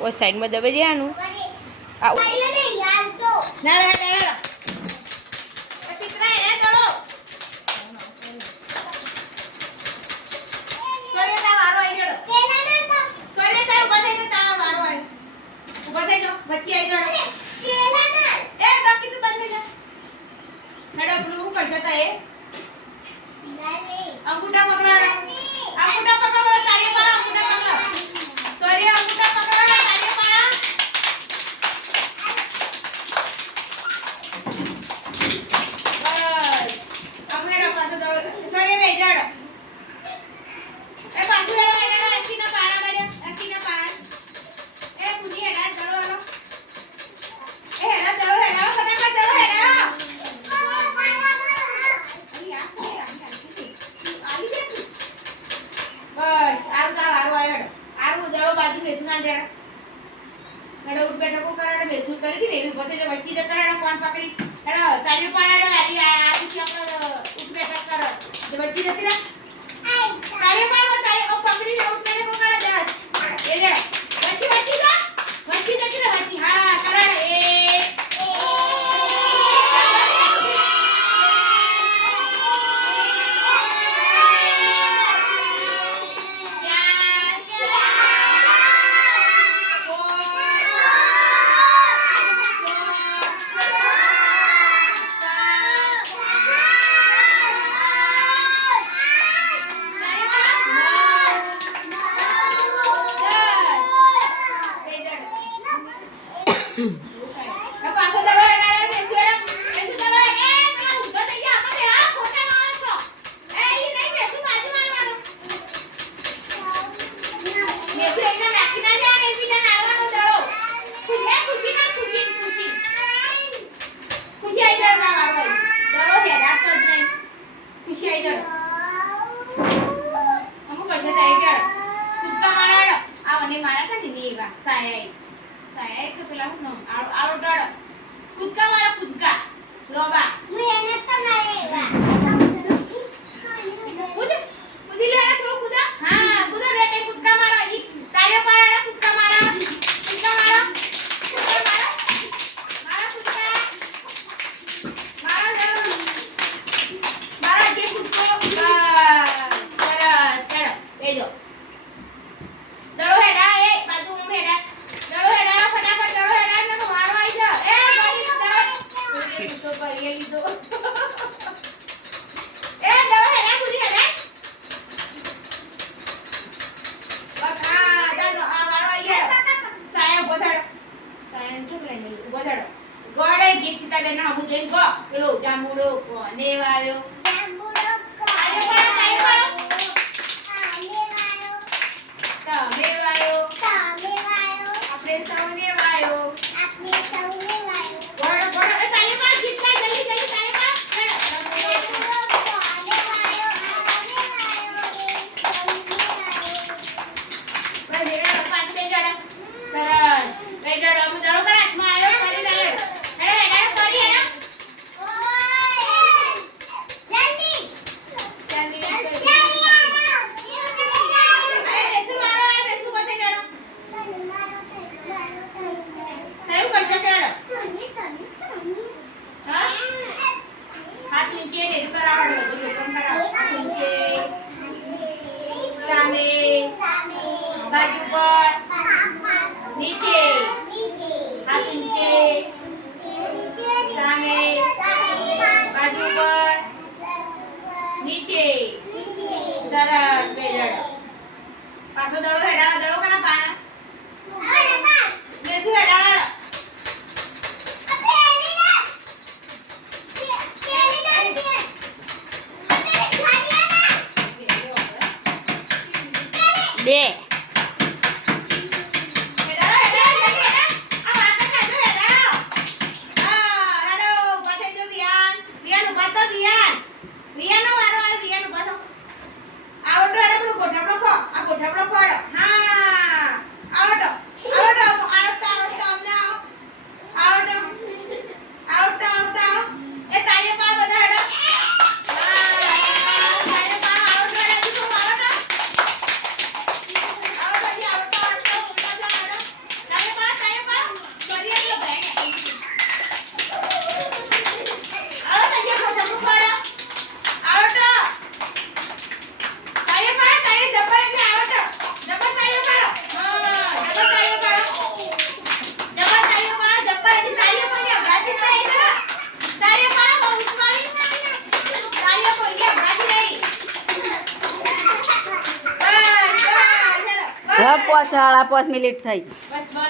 वो साइड में दबे जानु आ ना ना ना टिकरा है चलो करे ता वारो आई गयो करे ता उभा થઈ તા વારો આવી ઉભા થઈ જાઓ બચ્ચી આવી જાઓ કેલા ના એ બાકી તું બંધ થઈ જા હેડો બ્લુ કરશો તા એ અંગૂઠા પકડાડો અંગૂઠા પકડો તાળી પાડો અંગૂઠા પકડો સોરી અંગૂઠા પકડો તાળી પાડો બસ આપણે પાછો દોડો સોરી વે જાડો એ પાછો દોડો એના અકીના પાડા માર્યા અકીના પાડા એ પૂજી હેડા ચલો હાલો એ હેડા ચલો હેડા ફટાફટ ચલો હેડા बस आरु का वारो आयो आरु दळो बाजू बेसू ना जरा हेडो उठ बैठो को कराडे बेसू कर दी रे बसे जे बच्ची जे कराडे कोण पकड़ी हेडो ताळी पाडाडो आरी आरी की आपलो उठ बैठो कर जे बच्ची जती रे ताळी पाडो ताळी ओ पकड़ी रे उठ बैठो को करे जस ए रे बच्ची बच्ची जा बच्ची जती रे बच्ची हां कराडे ए પાંચ 5:30 મિનિટ થઈ. બસ બસ